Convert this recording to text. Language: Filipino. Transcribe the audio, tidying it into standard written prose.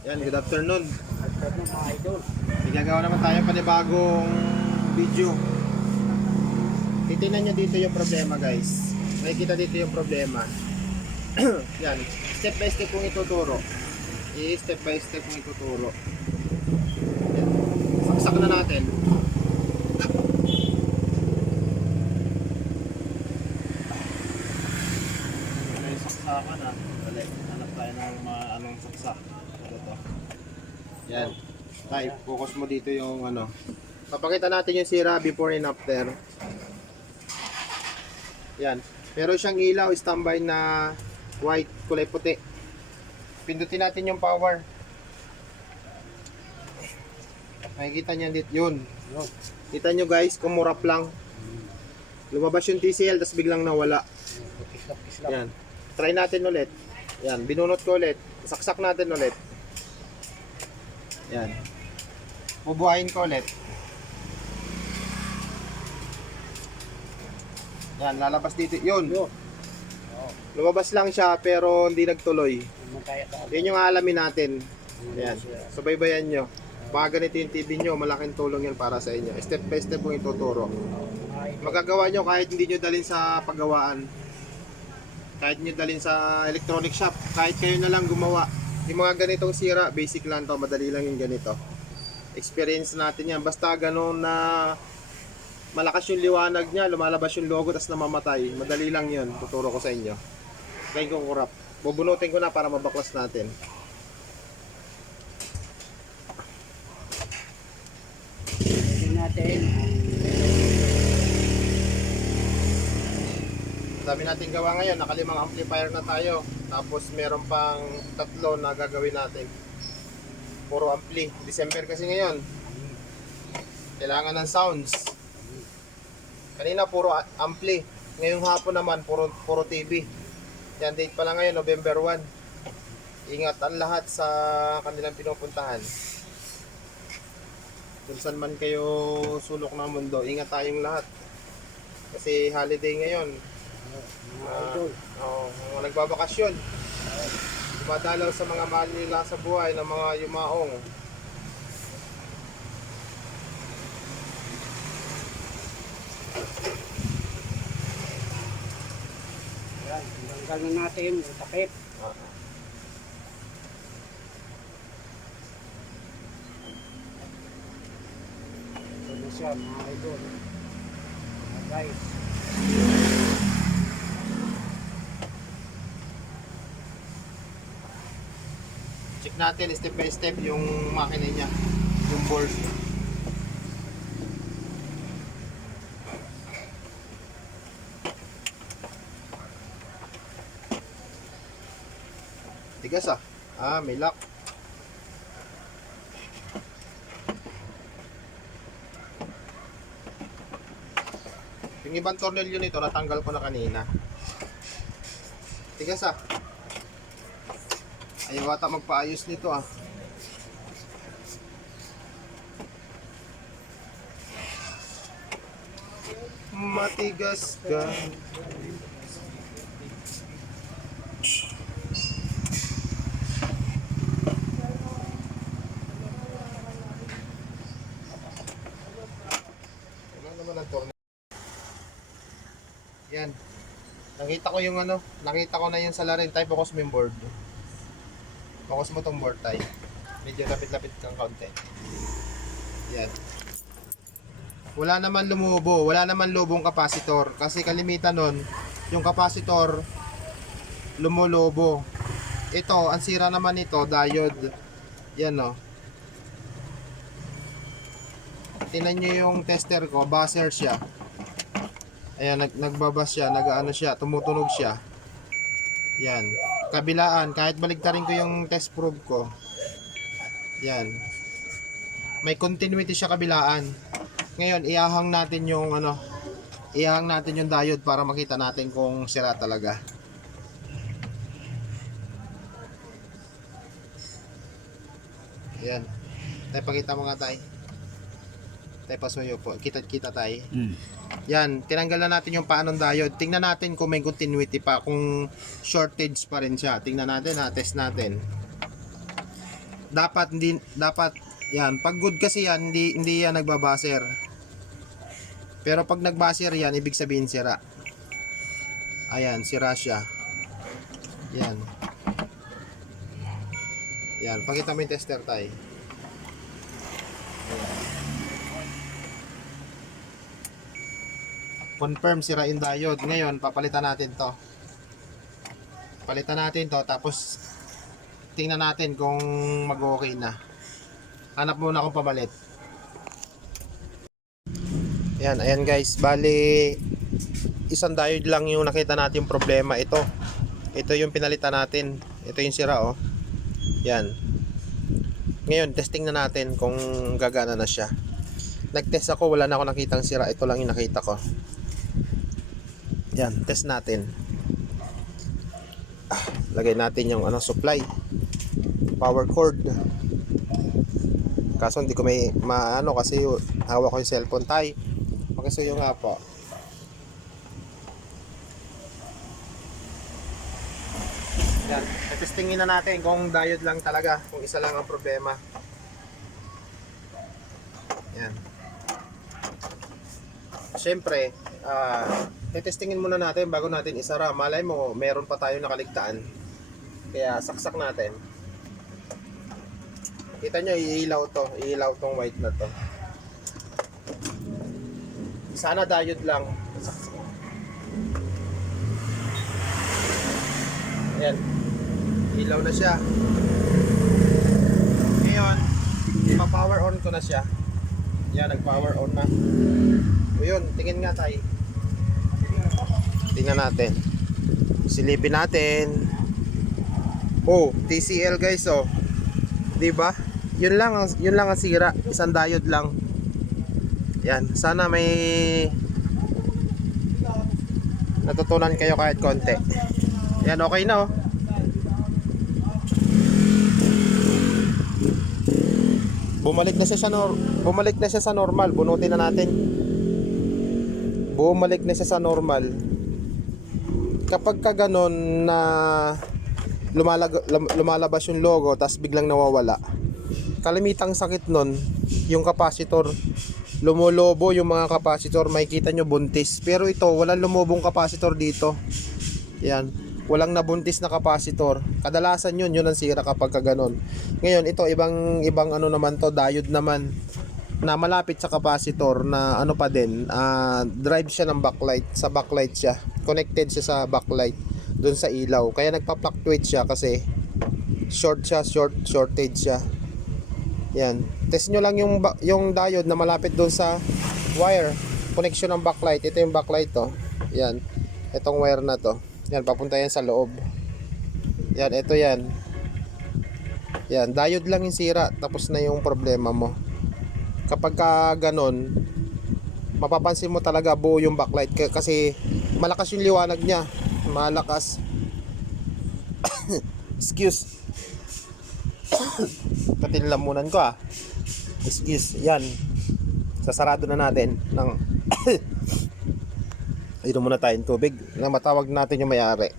Yan, good afternoon. Afternoon mga idol. Igagawa naman tayo panibagong video. Titingnan nyo dito yung problema, guys. Nakikita dito yung problema. Yan, step by step kong ituturo. Step by step kong ituturo. Yan. Saksak na natin. May saksakan na. Dali, hanap tayo ng mga anong saksak. Ano to? Yan. Tay, focus mo dito yung ano. Papakita natin yung sira before and after. Yan. Meron siyang ilaw, standby na white, kulay puti. Pindutin natin yung power. Makikita niyan dito yun. Kita nyo guys, kumurap lang. Lumabas yung TCL, tapos biglang nawala. Kislap. Yan. Try natin ulit. Yan, binunot ko ulit. Saksak natin ulit. Yan. Bubuhayin ko ulit. Yan, lalabas dito. Yun. Lumabas lang siya pero hindi nagtuloy. Yan yung alamin natin. Yan. Subaybayan nyo. Baka ganito yung TV nyo, malaking tulong yan para sa inyo. Step by step kung ituturo. Magagawa nyo kahit hindi nyo dalhin sa paggawaan. Kahit nyo dalhin sa electronic shop. Kahit kayo na lang gumawa. Yung mga ganitong sira, basic lang to. Madali lang yung ganito. Experience natin yan. Basta ganun na malakas yung liwanag niya, lumalabas yung logo, tapos namamatay. Madali lang yun. Tuturo ko sa inyo. Kaya kong kurap. Bubunutin ko na para mabaklas natin. Pwede natin. Sabi natin gawa ngayon, nakalimang amplifier na tayo. Tapos meron pang 3 na gagawin natin. Puro ampli. December kasi ngayon. Kailangan ng sounds. Kanina puro ampli. Ngayong hapon naman puro TV. Yan, date pa lang ngayon, November 1. Ingat ang lahat sa kanilang pinupuntahan. Kung saan man kayo sulok ng mundo, ingat tayong lahat. Kasi holiday ngayon. Mga idol. Mga nagbabakasyon. Dumadalaw sa mga mahal nila sa buhay ng mga yumaong. Yan, tanggal na natin yung takip. Ito na siya mga idol. Guys. Check natin step by step yung makina niya, yung board. Tigas ah. May lock. Yung ibang tornilyo nito natanggal ko na kanina. Tigas ah. Ayaw ata magpaayos nito ah. Matigas ka. Wala naman ang tornilyo. Yan. Nakita ko yung ano, nakita ko na yung salarin type focus mo yung board. Focus mo tong board tayo. Medyo lapit-lapit kang kaunti. Yan. Wala naman lumubo, wala naman lubong kapasitor. Kasi kalimitan nun, yung kapasitor lumulobo. Ito, ang sira naman nito, diode. Yan o. Tingnan nyo yung tester ko, buzzer siya. Ayan, nagbabas siya, nag-ano siya, tumutunog siya. Yan. Kabilaan, kahit baligtarin ko yung test probe ko. Yan. May continuity siya kabilaan. Ngayon, ihahang natin yung ano, ihahang natin yung diode para makita natin kung sira talaga. Yan. Tayo, pakita mo nga tayo. Tayo, pasuyo po. Kita tayo. Yan, tinanggal na natin yung paanong diode. Tingnan natin kung may continuity pa, kung shortage pa rin siya. Tingnan natin ha, test natin. dapat yan. Pag good kasi yan, hindi yan nagbabaser. Pero pag nagbaser yan, ibig sabihin sira. Ayan, sira siya. Yan. Yan, pakita mo yung tester tayo. Confirm sira yung diode. Ngayon, papalitan natin to. Palitan natin to, tapos tingnan natin kung mag-okay na. Hanap muna akong pabalit. Yan, ayan guys, bali isang diode lang yung nakita natin yung problema. Ito yung pinalitan natin. Ito yung sira, oh. Yan. Ngayon, testing na natin kung gagana na siya. Nag-test ako, wala na ako nakitang sira. Ito lang yung nakita ko. Yan, test natin. Lagay natin yung supply. Power cord. Kaso hindi ko may maano kasi hawak ko yung cellphone tayo. Pakisuyo nga po. Yan, testingin na natin kung diode lang talaga, kung isa lang ang problema. Yan. Siyempre, testingin muna natin bago natin isara. Malay mo, meron pa tayo nakaligtaan. Kaya saksak natin. Kita nyo, iilaw tong white na to. Sana diode lang. Ayan, ilaw na siya. Ngayon, ipa-power on ko na siya. Yan, nag-power on na. O yun, tingin nga tayo. Tingnan natin. Silipin natin. Oh, TCL guys, oh. 'Di ba? Yun lang ang sira, isang diode lang. Yan, sana may natutunan kayo kahit konti. Yan, okay na, oh. Bumalik na siya sa normal. Bunutin na natin. Bumalik na siya sa normal. Kapag ka ganon na lumalabas yung logo tapos biglang nawawala, kalimitang sakit nun yung capacitor. Lumulobo yung mga capacitor, makikita nyo buntis. Pero ito, walang lumubong capacitor dito. Yan, walang nabuntis na capacitor. Kadalasan yun ang sira kapag ka ganon. Ngayon ito, ibang ano naman to, diode naman na malapit sa capacitor na ano pa din, drive siya ng backlight. Sa backlight siya, connected siya sa backlight dun sa ilaw, kaya nagpa-fluctuate siya kasi shortage siya. Yan, test nyo lang yung diode na malapit dun sa wire, connection ng backlight. Ito yung backlight to. Yan, itong wire na to. Yan, papunta yan sa loob. Yan, ito yan. Yan, diode lang yung sira, tapos na yung problema mo. Kapag ka ganon, mapapansin mo talaga buo yung backlight kasi malakas yung liwanag niya. Malakas. Excuse. Katinlamunan ko, Excuse. Yan. Sasarado na natin ng inom muna tayong tubig na matawag natin yung may-ari.